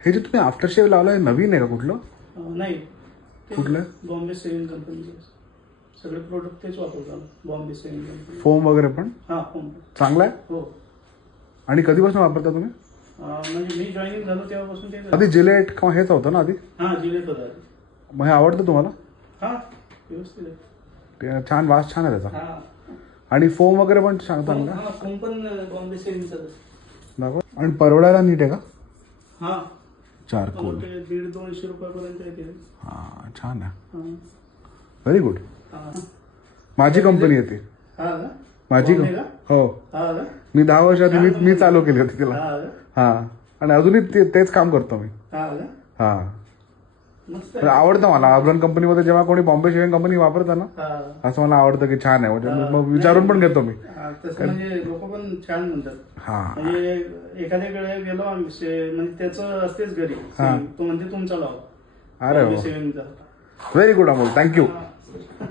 हे जे तुम्ही आफ्टर शेव लावलं आहे नवीन आहे का कुठलं? नाही, कुठलं? बॉम्बे सेव्हिंग कंपनीचे सगळे प्रोडक्ट तेच वापरतात. Bombay saving company. फोम वगैरे पण हां, फोम चांगला आहे. हो. आणि कधीपासून वापरता तुम्ही? म्हणजे मी जॉईनिंग झालो तेव्हापासून ते. आधी जिलेट किंवा हेच होतं ना आधी? हां, जिलेट होता आधी. मग हे आवडतं तुम्हाला? हां, व्यवस्थित आहे. ते छान वास छान आहे त्याचा. हां, आणि फोम वगैरे पण छान चांगला आहे. हां, फोम पण बॉम्बे सेव्हिंगचं. दाखव. आणि परवडायला नीट आहे का? हां, चारकोल. 150-200 रुपयापर्यंत येते. हां, छान आहे. हां, व्हेरी गुड. हां. माझी कंपनी आहे ती. हां का? माझी बॉम्बे का? हो. हां का? मी 10 वर्ष आधी मी चालू केली होती तिला. हां का? हां. आणि अजूनही तेच काम करतो मी. हां का? हां. मस्त तर आवडतं मला. आब्रन कंपनीमध्ये जेव्हा कोणी बॉम्बे शेविंग कंपनी वापरतं ना, हां. असं मला आवडतं की छान आहे. म्हणजे मग विचारून पण घेतो मी. तसं म्हणजे लोक पण छान म्हणतात. हां. म्हणजे एखाद्याकडे गेलो आम्ही म्हणजे त्याचं असतेच घरी. हां. तो म्हणजे तुमचा लावा. अरे बॉम्बे वा. सेव्हिंगचा. Very good Amol. थँक्यू. हां.